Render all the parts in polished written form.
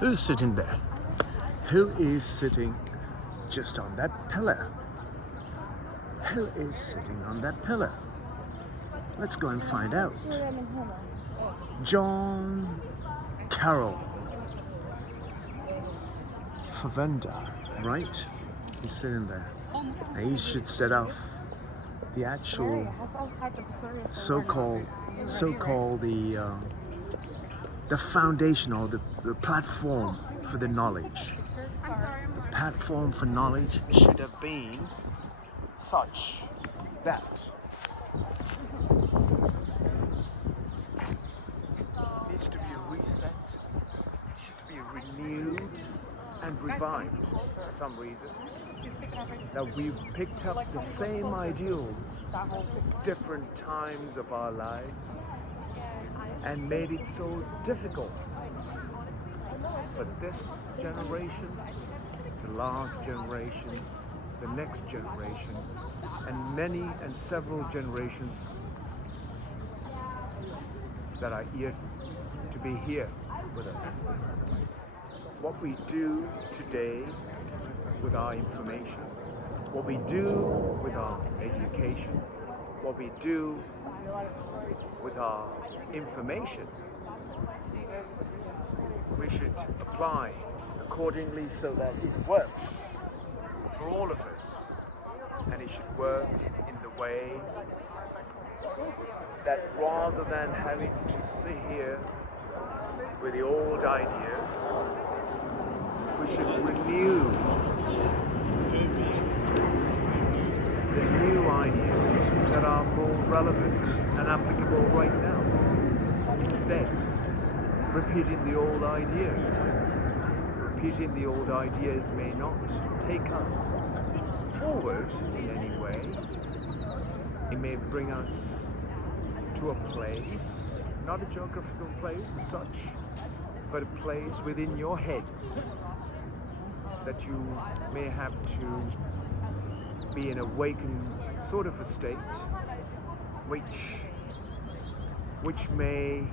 Who's sitting there? Who is sitting just on that pillar? Who is sitting on that pillar? Let's go and find out. John Carroll Favenda, right? He's sitting there. And he should set off the actual so-called the foundation or the platform for the knowledge. The platform for knowledge should have been such that needs to be reset, should be renewed and revived for some reason. That we've picked up the same ideals at different times of our lives and made it so difficult for this generation, the last generation, the next generation, and many and several generations that are yet to be here with us. What we do today with our information, what we do with our education, what we do with our information, we should apply accordingly so that it works for all of us, and it should work in the way that rather than having to sit here with the old ideas, we should renew the new ideas that are more relevant and applicable right now. Instead, repeating the old ideas may not take us forward in any way. It may bring us to a place, not a geographical place as such, but a place within your heads that you may have to be in an awakened sort of a state, which may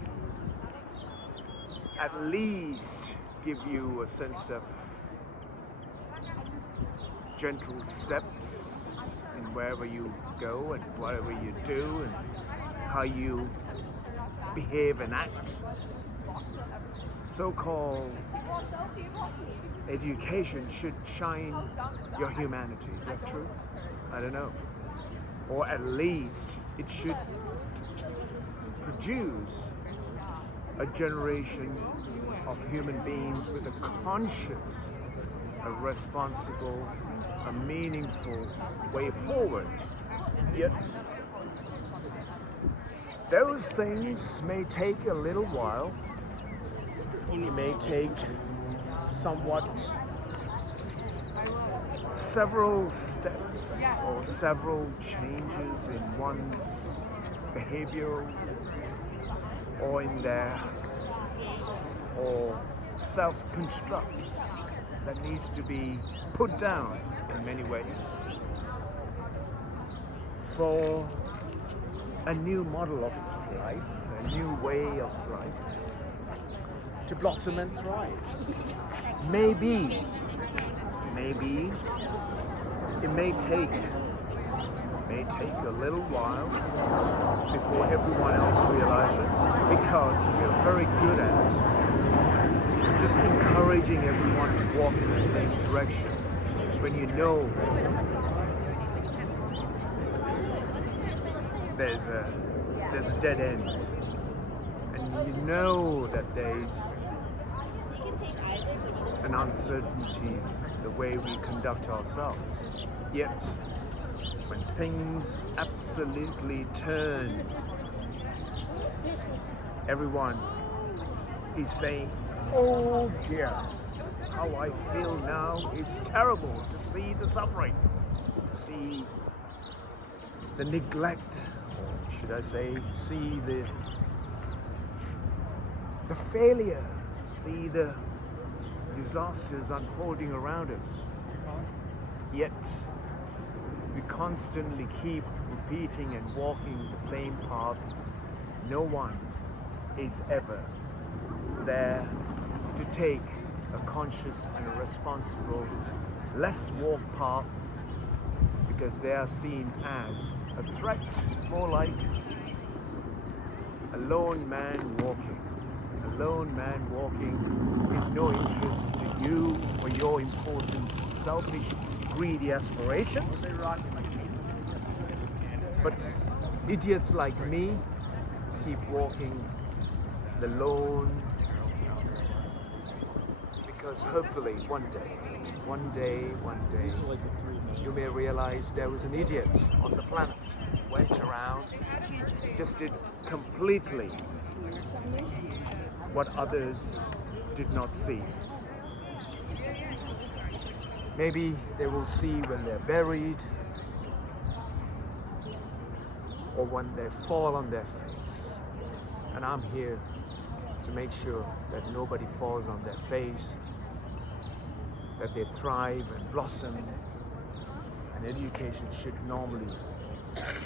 at least give you a sense of gentle steps in wherever you go and whatever you do and how you behave and act. So-called education should shine your humanity. Is that true? I don't know. Or at least it should produce a generation of human beings with a conscious, a responsible, a meaningful way forward. Yet, those things may take a little while. It may take somewhat several steps or several changes in one's behavior or in their or self-constructs that needs to be put down in many ways for a new model of life, a new way of life to blossom and thrive. Maybe it may take a little while before everyone else realizes, because we're very good at just encouraging everyone to walk in the same direction when you know there's a dead end, and you know that there's an uncertainty the way we conduct ourselves. Yet, when things absolutely turn, everyone is saying, "Oh dear, how I feel now. It's terrible to see the suffering, to see the neglect, or should I say, see the failure, see the disasters unfolding around us." Yet, we constantly keep repeating and walking the same path. No one is ever there to take a conscious and a responsible, less walked path, because they are seen as a threat, more like a lone man walking. A lone man walking is no interest to you for your important, selfish, greedy aspirations. But idiots like me keep walking the lone, because hopefully one day, you may realize there was an idiot on the planet, went around, just did completely what others did not see. Maybe they will see when they're buried, or when they fall on their face. And I'm here to make sure that nobody falls on their face, that they thrive and blossom. And education should normally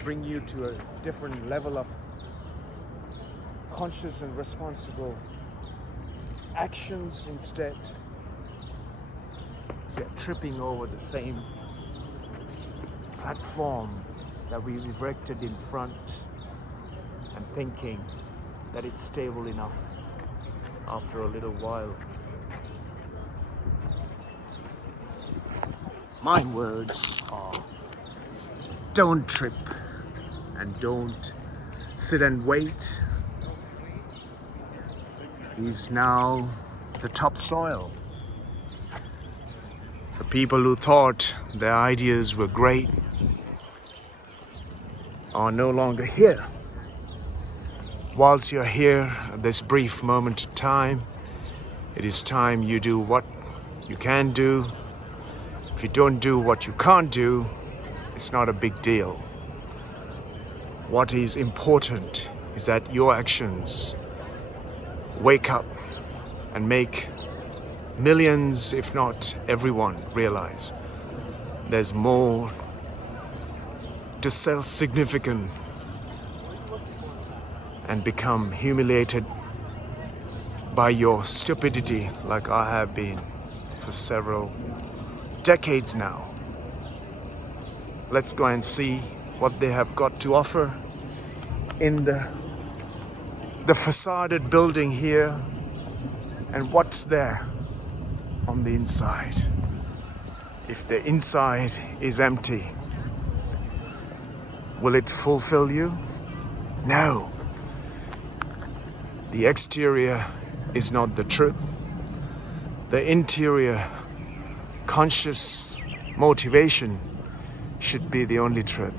bring you to a different level of conscious and responsible actions. Instead, we are tripping over the same platform that we erected in front and thinking that it's stable enough after a little while. My words are: don't trip and don't sit and wait. Is now the topsoil. The people who thought their ideas were great are no longer here. Whilst you're here at this brief moment of time, it is time you do what you can do. If you don't do what you can't do, it's not a big deal. What is important is that your actions wake up and make millions, if not everyone, realize there's more to self-significant and become humiliated by your stupidity, like I have been for several decades now. Let's go and see what they have got to offer in the facaded building here, and what's there on the inside. If the inside is empty, will it fulfill you? No. The exterior is not the truth. The interior conscious motivation should be the only truth.